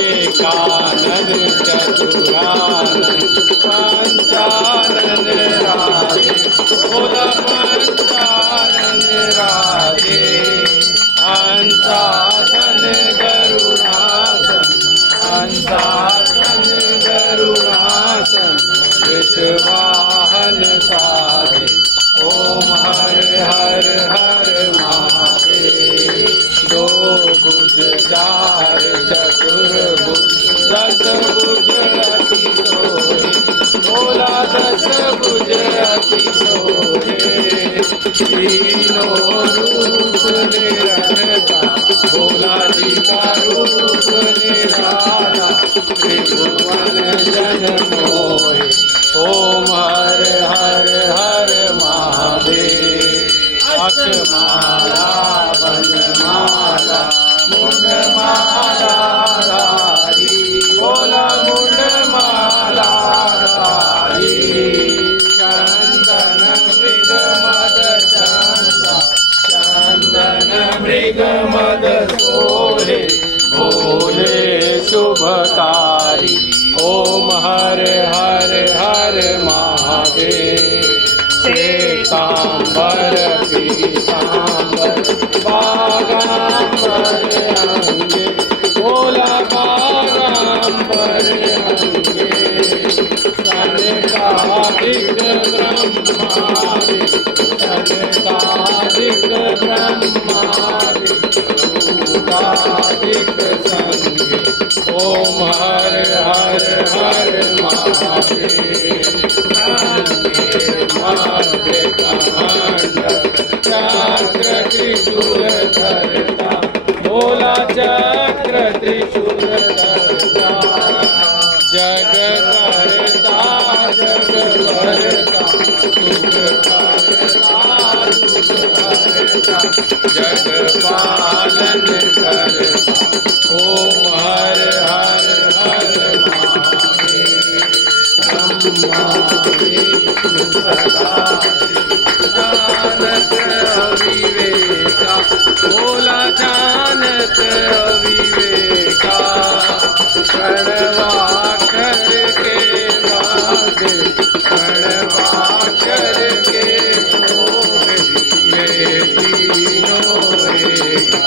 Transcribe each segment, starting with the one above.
एकानन चतुरानन पंचानन राधे बोल पंचानन राधे हंसासन गरुणासन हंसासन गरुणासन विश्वाहन साधे ओम हर हर हर महादेव दो भुज चार चतुर्भुज दस भुज अति सोहे बोला दस भुज अति सोहे तीनों रूप निरंता बोला जी का रूप निराला त्रिभुवन जन मोहे ओम हर हर हर महादेव अक्षमाला वनमाला मुंडमाला धारी बोला मुंडमाला धारी चंदन मृग मद चंदा चंदन मृग मद सोहे भोले शुभकारी ओम हर हर हर महादेव श्वेतांबर पीतांबर बागांबर अंगे बोला बागांबर अंगे सनकादिक ब्रह्मादि सनकादिक ब्रह्मादि रूपादिक संगे ओम हर हर हर महादेव मध्य कमंड चक्र त्रिशूल धरता बोला चक्र त्रिशूल धरता जग करता जग भरता सुख करता सुख करता जग पालन करता ओम हर हर हर महादेव ब्रह्मा विष्णु सदा जानत अविवेका बोला जानत अविवेका प्रणवाक्षर के बाद प्रणवाक्षर के शोभे ये तीनों एका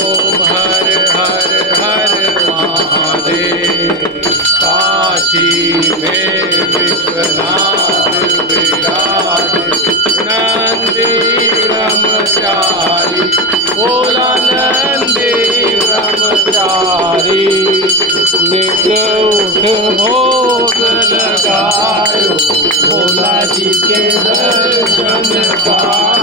ओम हर हर हर महादेव काशी में विश्वनाथ विराज नंदी ब्रह्मचारी बोला नंदी ब्रह्मचारी नित उठ भोग लगायो भोला जी के दर्शन पायो